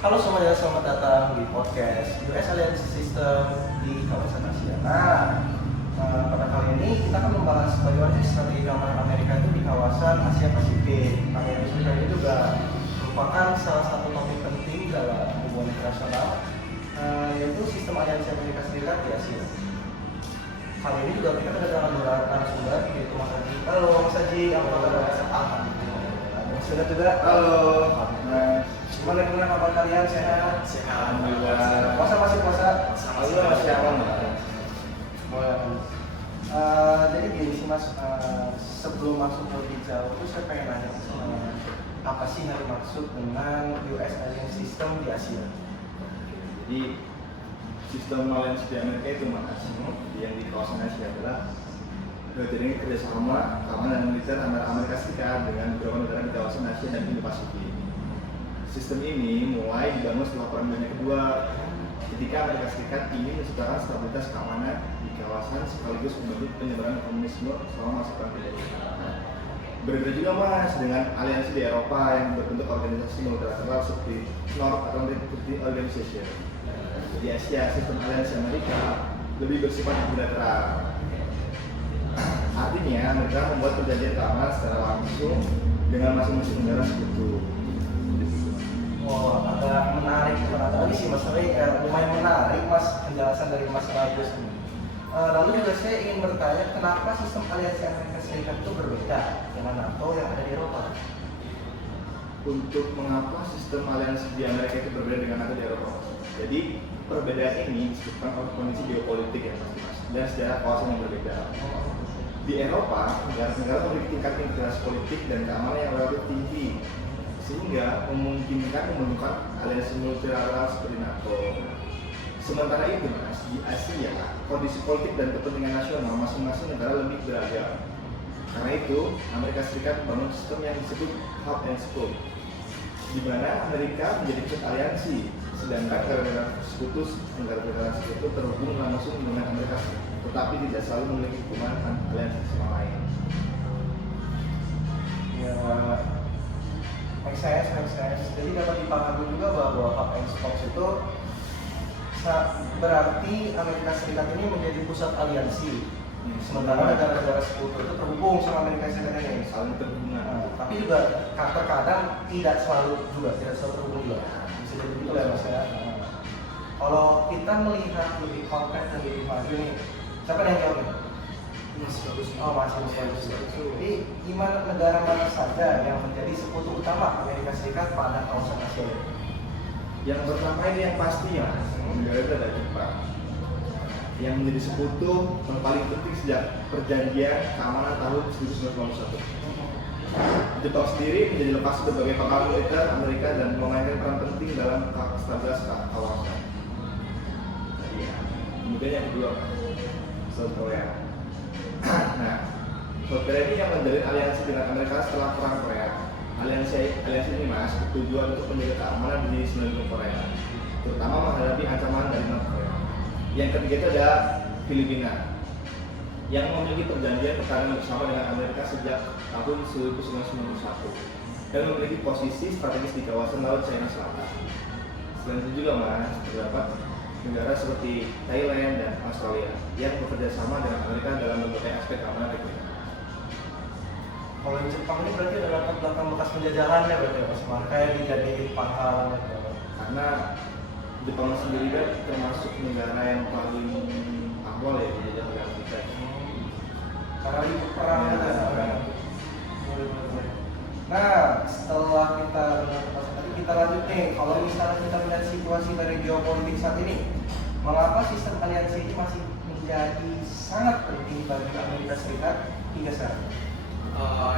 Halo semuanya, selamat datang di podcast US Alliance System di kawasan Asia. Pada kali ini kita akan membahas bagaimana sih strategi keamanan Amerika itu di kawasan Asia Pasifik. Amerika Serikat ini juga merupakan salah satu topik penting dalam hubungan internasional, yaitu sistem aliansi Amerika Serikat di Asia. Kali ini juga kita kedatangan beberapa narasumber, yaitu Mas Haji. Halo Mas Haji, apa kabar? Alhamdulillah. Mas Sudah juga. Halo. Gimana kabar kalian? Sehat? Sehat. Alhamdulillah. Puasa masih puasa? Alhamdulillah masih aman. Jadi gini sih Mas, sebelum masuk lebih jauh itu saya pengen nanya apa sih yang dimaksud dengan US Alliance System di Asia? Jadi sistem aliansi di Amerika itu Mas, yang di kawasan Asia adalah terjadi kerjasama keamanan militer antara Amerika Serikat dengan beberapa negara di kawasan Asia dan Indo-Pasifik. Sistem ini mulai dibangun setelah Perang Dunia Kedua, ketika Amerika Serikat ingin menciptakan stabilitas keamanan di kawasan sekaligus membantu penyebaran komunisme selama masa Perang Dunia Kedua. Berbeda juga Mas dengan aliansi di Eropa yang berbentuk organisasi multilateral seperti North Atlantic Treaty Organization. Di Asia, sistem aliansi Amerika lebih bersifat bilateral. Artinya, mereka membuat perjanjian keamanan secara langsung dengan masing-masing negara sekutu. Wow, agak menarik, lagi sih Mas, tapi lumayan menarik Mas penjelasan dari Mas Bagus ini. Lalu juga saya ingin bertanya, kenapa sistem aliansi Amerika Serikat itu berbeda dengan NATO yang ada di Eropa? Untuk mengapa sistem aliansi di Amerika itu berbeda dengan NATO di Eropa? Jadi perbedaan ini disebabkan oleh kondisi geopolitik yang pasti Mas, dan sejarah kawasan yang berbeda. Di Eropa, negara-negara memiliki tingkat integrasi politik dan keamanan yang relatif tinggi, sehingga memungkinkan membentukkan aliansi multilateral seperti NATO. Sementara itu Mas, di Asia, kondisi politik dan kepentingan nasional masing-masing negara lebih beragam. Karena itu, Amerika Serikat membangun sistem yang disebut hub and spoke, di mana Amerika menjadi pusat aliansi, sedangkan negara-negara sekutu terhubung langsung dengan Amerika, tetapi tidak selalu memiliki hubungan aliansi sama lain. Ya, make sense. Jadi dapat dipahami juga bahwa hub and spoke itu berarti Amerika Serikat ini menjadi pusat aliansi, sementara negara-negara sekutu itu terhubung sama Amerika Serikat ini, Saling terhubungan. tapi juga terkadang tidak selalu terhubung juga. Bisa jadi begitu ya Mas ya. Kalau kita melihat lebih konkret dan lebih maju nih, siapa yang jawab? Mas bagus. Oh, masih bagus. Jadi gimana negara mana saja yang menjadi sekutu utama Amerika Serikat pada kawasan Asia ini? Yang pertama ini yang pasti ya, negara itu ada Jepang yang menjadi sekutu yang paling penting sejak perjanjian keamanan tahun 1951. Jepang sendiri menjadi lepas berbagai pangkalan militer Amerika dan memainkan peran penting dalam stabilitas kawasan. Kemudian yang kedua, South Korea. Nah, South Korea ini yang menjalin aliansi dengan Amerika setelah Perang Korea. Aliansi ini Mas bertujuan untuk menjaga keamanan di seluruh Korea, terutama menghadapi ancaman dari North Korea. Yang ketiga itu ada Filipina yang memiliki perjanjian pertahanan bersama dengan Amerika sejak tahun 1991 dan memiliki posisi strategis di kawasan Laut China Selatan. Selain itu juga Mas, terdapat negara seperti Thailand dan Australia yang bekerja sama dengan Amerika dalam berbagai aspek keamanan regional. Kalau di Jepang ini berarti adalah latar belakang bekas penjajahannya berarti ya Mas, makanya dijadiin pangkalan gitu. Karena Jepang sendiri kan termasuk negara yang paling awal ya dijajah oleh Amerika. Karena itu perang kan. Nah, setelah kita tadi kita lanjut nih, kalau misalnya kita melihat situasi dari geopolitik saat ini, mengapa sistem aliansi ini masih menjadi sangat penting bagi Amerika Serikat hingga sekarang?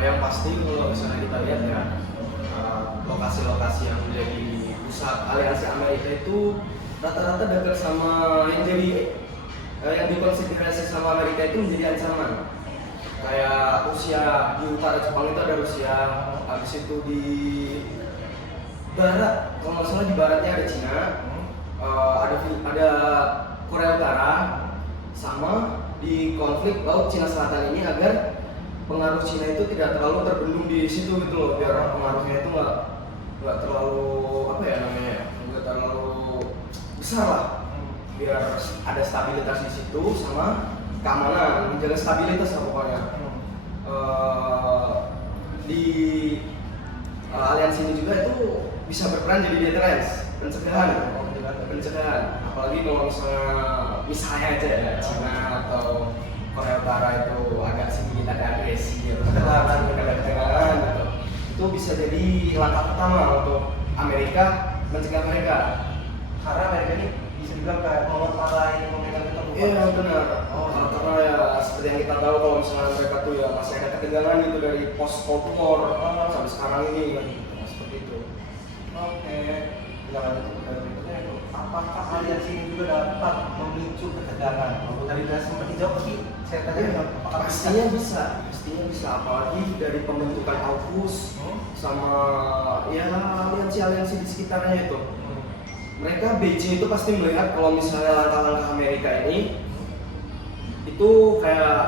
Yang pasti kalau misalnya kita lihat ya, lokasi-lokasi yang menjadi pusat aliansi Amerika itu rata-rata dekat sama yang dikonsiderasi sama Amerika itu menjadi ancaman. Kayak Rusia, di utara Jepang itu ada Rusia, habis itu di barat, kalau nggak salah di baratnya ada Cina, ada Korea Utara, sama di konflik laut Cina Selatan ini agar pengaruh Cina itu tidak terlalu terbendung di situ gitu loh, biar pengaruhnya itu nggak terlalu apa ya namanya, ada stabilitas di situ sama keamanan, menjaga stabilitas lah pokoknya. Di aliansi ini juga itu bisa berperan jadi deterrence, pencegahan. Apalagi kalau misalnya aja ya Cina atau Korea Utara itu agak sedikit ada agresi atau ketegangan gitu, itu bisa jadi langkah pertama untuk Amerika mencegah mereka. Karena Amerika ini bisa dibilang kayak memerangi memegang ketemuan. Iya benar. Karena ya seperti yang kita tahu kalau misalnya mereka tuh ya masih ada ketegangan gitu dari post Cold War sampai sekarang ini seperti itu. Oke, yang lanjut ke berikutnya itu, apakah aliansi ini juga dapat memicu ketegangan? Kalau dari sempat dijawab pasti saya tanya apakah Pastinya bisa, apalagi dari pembentukan AUKUS sama ya aliansi-aliansi di sekitarnya itu. Mereka Beijing itu pasti melihat kalau misalnya langkah-langkah Amerika ini itu kayak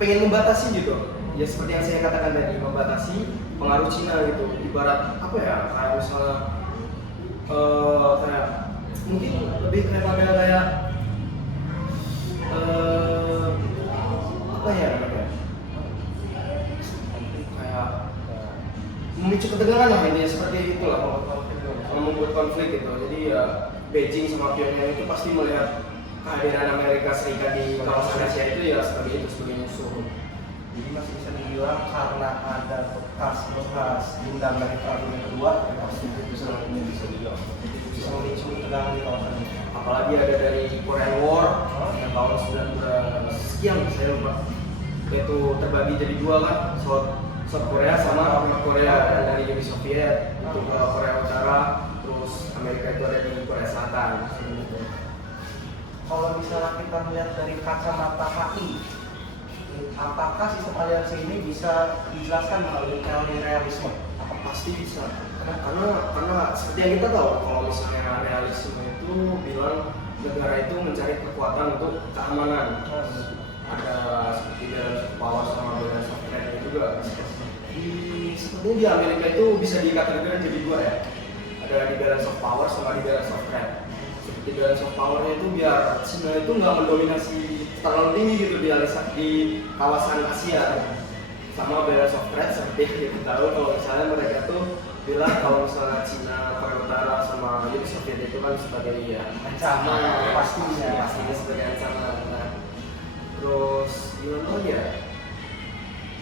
pengen membatasi gitu. Ya seperti yang saya katakan tadi, membatasi pengaruh Cina gitu. Ibarat apa ya, kayak misalnya kayak mungkin lebih kayak apa ya namanya? Kayak memicu ketegangan lah intinya seperti itulah kalau membuat konflik gitu. Jadi ya Beijing sama Pyongyang itu pasti melihat kehadiran Amerika Serikat di kawasan Asia itu ya sebagai musuh. Jadi masih bisa dibilang karena ada bekas dendam dari perang dunia kedua, pasti bisa dibilang bisa memicu ketegangan di kawasan ini. Apalagi ada dari Korean War yang tahun 19 sekian saya lupa, itu terbagi jadi dua kan, South Korea sama North Korea dari Uni Soviet itu ke Korea Utara, terus Amerika itu ada di Korea Selatan. Kalau misalnya kita melihat dari kacamata HI, apakah sistem aliansi ini bisa dijelaskan melalui teori realisme? Pasti bisa, karena seperti yang kita tahu kalau misalnya realisme itu bilang negara itu mencari kekuatan untuk keamanan. Ada seperti balance of power sama balance of threat juga. Sepertinya di Amerika itu bisa dikategorikan jadi dua ya. Ada di balance of power sama di balance of threat. Seperti balance of power-nya itu biar China itu nggak mendominasi terlalu tinggi gitu di kawasan Asia. Sama balance of threat seperti yang kita tahu kalau misalnya mereka tuh bilang kalau misalnya Cina, Korea Utara sama Uni Soviet itu kan sebagai ya ancaman, pastinya sebagai ancaman. Nah, terus gimana lagi ya?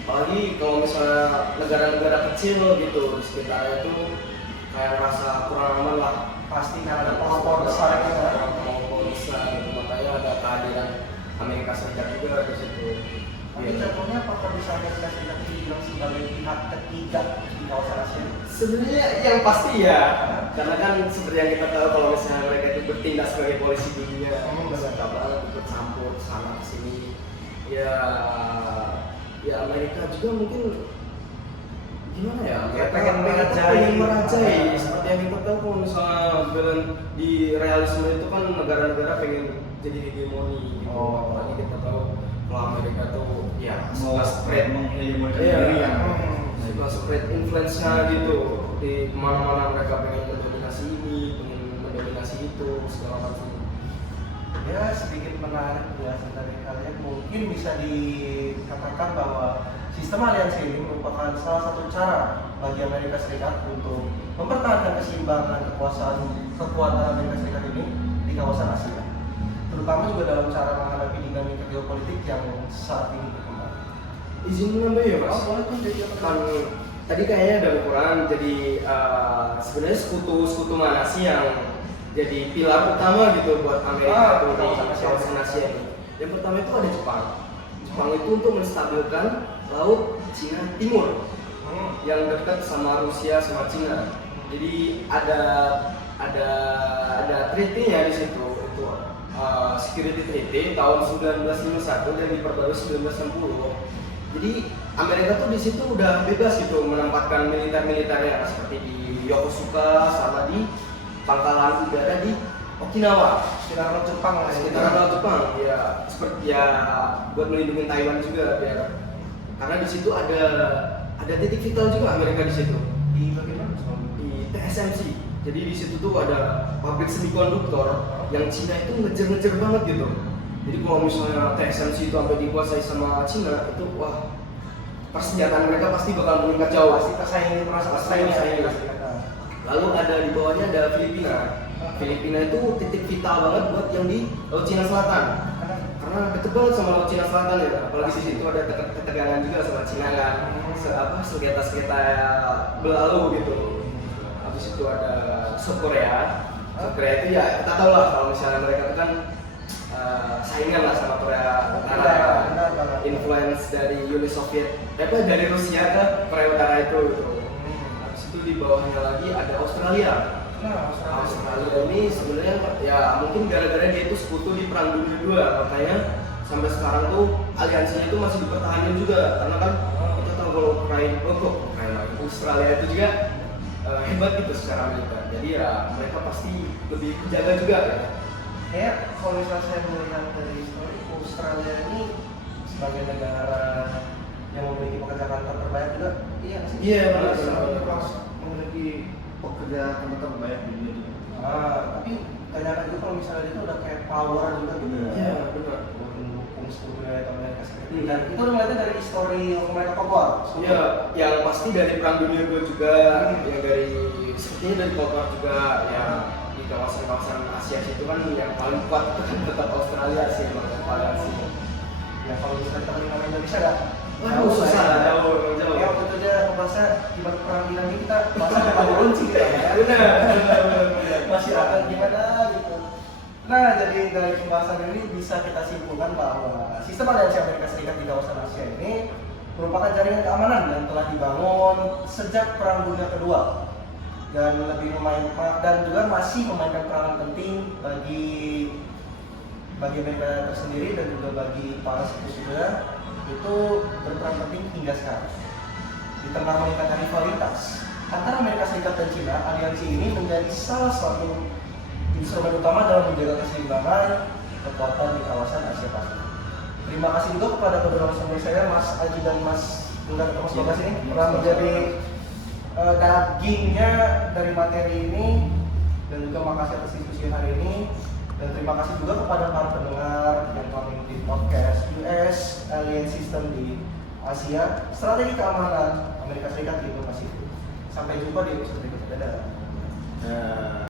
Apalagi kalau misalnya negara-negara kecil gitu di sekitarnya itu kayak merasa kurang aman lah. Pasti karena ada pelopor besar gitu. Pelopor besar gitu, makanya ada kehadiran Amerika Serikat juga di situ. Tapi contohnya apakah bisa Amerika Serikat dibilang sebagai pihak ketiga di kawasan Asia? Sebenarnya yang pasti ya, karena kan seperti yang kita tahu kalau misalnya mereka itu bertindak sebagai polisi dunia, mereka banget ikut campur sana sini. Ya Amerika juga mungkin gimana ya? Ya, pengen merajai. Seperti yang kita tahu kalau misalnya di realisme itu kan negara-negara pengen jadi hegemoni gitu. Apalagi kita tahu kalau Amerika tuh ya suka spread menghegemonikan diri yang suka spread influence-nya gitu di kemana-mana. Mereka pengen mendominasi ini, pengen mendominasi itu segala macam. Ya sedikit menarik penjelasan dari kalian. Mungkin bisa dikatakan bahwa sistem aliansi ini merupakan salah satu cara bagi Amerika Serikat untuk mempertahankan keseimbangan kekuatan Amerika Serikat ini di kawasan Asia, terutama juga dalam cara menghadapi dinamika geopolitik yang saat ini berkembang. Izin menambah ya mas? Boleh tuh jadi Kan tadi kayaknya ada ukuran, jadi sebenarnya sekutu mana sih yang jadi pilar utama gitu buat Amerika tuh di kawasan Asia ini. Yang pertama itu ada Jepang. Jepang itu untuk menstabilkan laut Cina Timur yang dekat sama Rusia sama Cina. Jadi ada treaty-nya di situ itu security treaty tahun 1951 dan diperbarui 1960. Jadi Amerika tuh di situ udah bebas gitu menempatkan militer-militernya seperti di Yokosuka sama di pangkalan udara di Okinawa. sekitar laut Jepang lah. Sekitar laut Jepang ya, seperti ya buat melindungi Taiwan juga biar karena di situ ada titik vital juga Amerika di situ Di bagaimana? di TSMC. Jadi di situ tuh ada pabrik semikonduktor yang Cina itu ngejar-ngejar banget gitu. Jadi kalau misalnya TSMC itu sampai dikuasai sama Cina itu wah persenjataan mereka pasti bakal meningkat jauh. Pasti tersaingi, merasa Tersaingi. tersaingi. Lalu ada di bawahnya ada Filipina. Filipina itu titik vital banget buat yang di Laut Cina Selatan. Karena deket banget sama Laut Cina Selatan ya. Apalagi di situ ada ketegangan juga sama Cina kan. Sengketa-sengketa berlalu gitu. Habis itu ada South Korea. South Korea itu ya kita tahu lah kalau misalnya mereka itu kan saingan lah sama Korea Utara. Influence dari Uni Soviet, dari Rusia ke Korea Utara itu. Habis itu di bawahnya lagi ada Australia. Nah, Australia ini sebenarnya ya mungkin gara-gara dia itu sekutu di Perang Dunia II, makanya sampai sekarang tuh aliansinya itu masih dipertahankan juga karena kan kita tahu kalau Australia itu juga hebat gitu secara militer. Jadi ya mereka pasti lebih menjaga juga ya. Kayak kalau misalnya saya melihat dari histori, Australia ini sebagai negara yang memiliki pekerja kantor terbanyak juga, iya nggak sih? Iya, benar. Memiliki pekerja kantor terbanyak di dunia juga. Tapi ternyata juga kalau misalnya itu udah kayak power juga gitu ya. Iya, benar. Mendukung sekutu dari Amerika Serikat. Dan itu udah ngeliatnya dari histori mereka Kopor. Iya, yang pasti dari Perang Dunia II juga, yang dari sepertinya dari Cold juga, ya di kawasan-kawasan Asia itu kan yang paling kuat itu kan tetap Australia sih, emang yang paling asli. Ya kalau misalnya kita nama Indonesia nggak? Waduh, susah, jauh. Ya waktu itu aja bahasa akibat perang Iran ini kita bahasa kita runci gitu ya. Benar. Masih akan gimana gitu. Nah, jadi dari pembahasan ini bisa kita simpulkan bahwa sistem aliansi Amerika Serikat di kawasan Asia ini merupakan jaringan keamanan yang telah dibangun sejak Perang Dunia Kedua dan juga masih memainkan peranan penting bagi Amerika tersendiri dan juga bagi para sekutunya itu berperan penting hingga sekarang. Di tengah meningkatnya rivalitas antara Amerika Serikat dan Cina, aliansi ini menjadi salah satu instrumen utama dalam menjaga keseimbangan kekuatan di kawasan Asia Pasifik. Terima kasih juga kepada kedua narasumber saya, Mas Aji dan Mas Thomas Bagas ini telah menjadi dagingnya dari materi ini, dan juga makasih atas diskusi hari ini. Dan terima kasih juga kepada para pendengar yang telah mengikuti podcast US Alien System di Asia, Strategi Keamanan Amerika Serikat di Indo-Pasifik. Sampai jumpa di episode berikutnya. Dadah.